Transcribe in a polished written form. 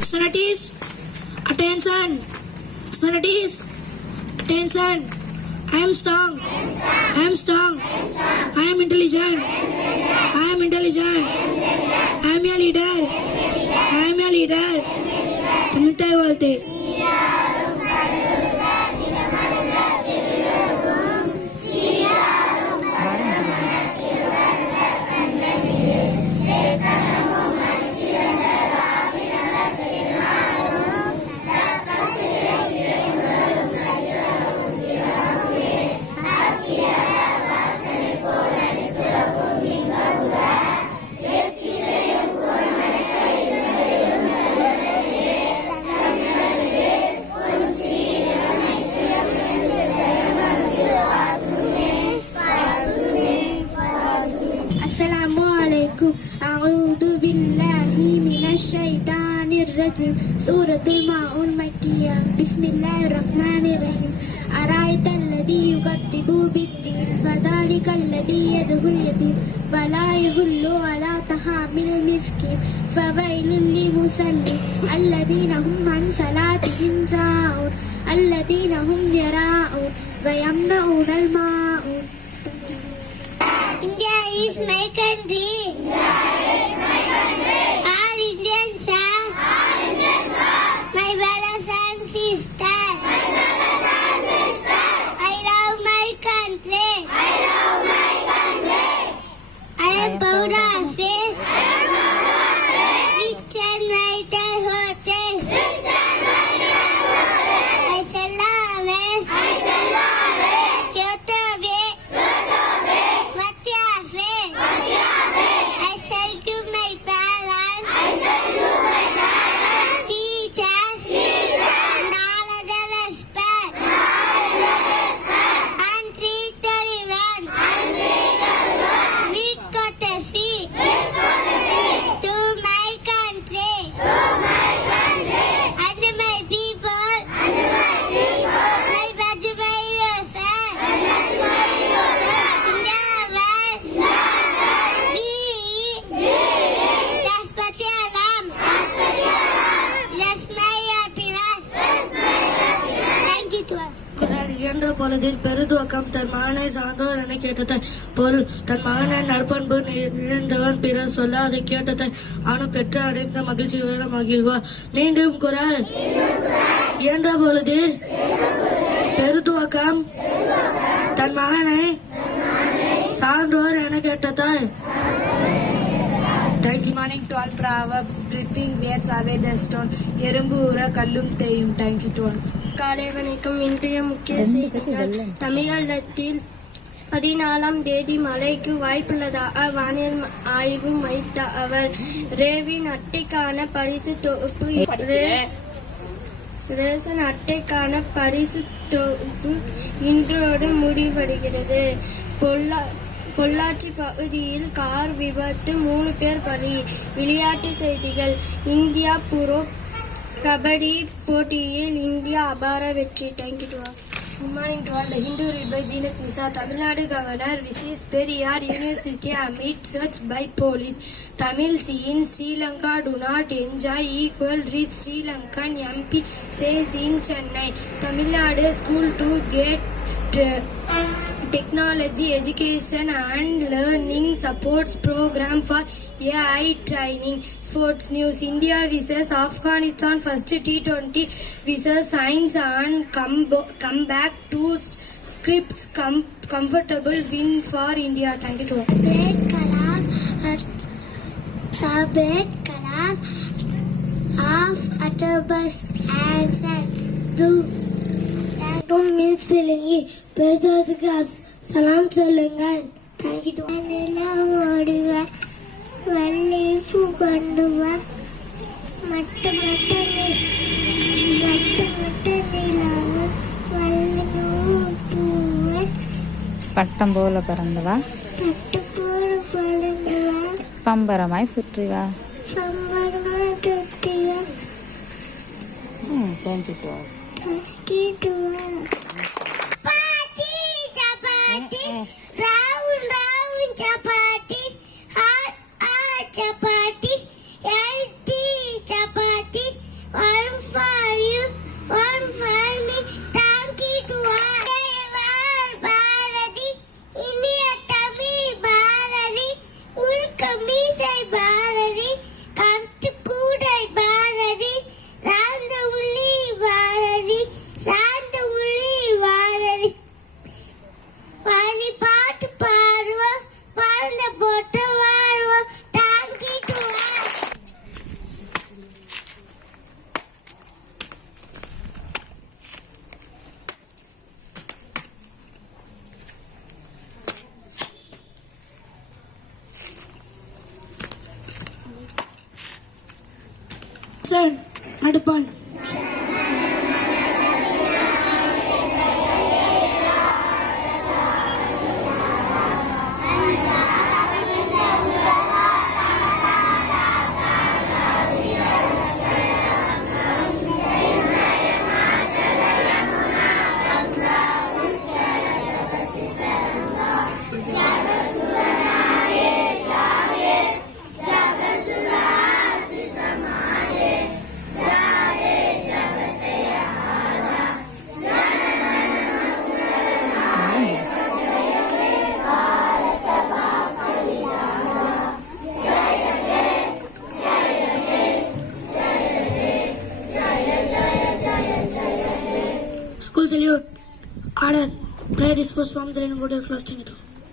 Studies, attention. Studies, attention. I am strong. I am strong. I am intelligent. I am intelligent. I am a leader. I am a leader. मिलता है बोलते أعوذ بالله من الشيطان الرجيم سورة الماعون مكية بسم الله الرحمن الرحيم أرأيت الذي يكذب بالدين فذلك الذي يدعو اليتيم ولا يحض على طعام المسكين فويل للمصلين الذين هم عن صلاتهم ساهون الذين هم يراءون ويمنعون الماعون. India is my country. All Indians are my brothers and sisters. I love my country. I am proud of it. Rich and white and hotel. I shall always Kyoto Bay. I say to my parents, teachers, and all other respect, and treat everyone with courtesy to my country and my people, my Bajumai என்ற பொழுதில் பெருதுவக்கம் தன் மகனை சான்றோர் என கேட்டதை பொருள் தன் மகனை நற்பண்பு நிறைந்தவன் பிறர் சொல்ல அதை கேட்டதை அவனும் பெற்று அடைந்த மகிழ்ச்சியோட மகிழ்வார். மீண்டும் குரல் என்ற பொழுதில் பெருதுவக்கம் தன் மகனை சான்றோர் என கேட்டதை. Good morning to all. Proverb dripping wears away the stone. எறும்பு ஊற கல்லும் தேயும். Thank you to all. காலை வணக்கம். இன்றைய முக்கிய செய்திகள். தமிழகத்தில் 14ஆம் தேதி மழைக்கு வாய்ப்புள்ளதாக வானிலை ஆய்வு மைய அவர் ரேவின் அட்டைக்கான பரிசு தொகுப்பு ரேஷன் அட்டைக்கான பரிசு தொகுப்பு இன்றோடு முடிவடைகிறது. பொள்ளாச்சி பகுதியில் கார் விபத்து 3 பேர் பலி. விளையாட்டு செய்திகள். இந்தியா புரோ கபடி போட்டியில் இந்தியா அபார வெற்றி. Thank you. Good morning to all. The Hindu read by Zenith Nisa. Tamil Nadu Governor visits Periyar University amid search by police. Tamil scene Sri Lanka do not enjoy equal reach. Sri Lankan MP says in Chennai. Tamil Nadu school to get technology education and learning supports program for AI training. Sports news. India vs Afghanistan first T20 vs signs and come back to scripts comfortable win for India. Thank you. Favorite color of autobus answer blue. Milk சொல்லுங்க பேசுறதுக்கு சலாம் சொல்லுங்கள். ஓடுவேன் வள்ளிப்பு கொண்டுவேன் மட்டு நிலாவு வள்ளி பூவேன் பட்டம் போல பறந்துவா பட்டு போல பறந்துவேன் பம்பரமாய் சுற்றிவா பம்பரமாய் சுற்றிவா. Thank you. Chapati, round chapati, hot chapati, healthy chapati, sir நடுப்பான். School salute. Order. Prayer disposed from the rainbow class 10.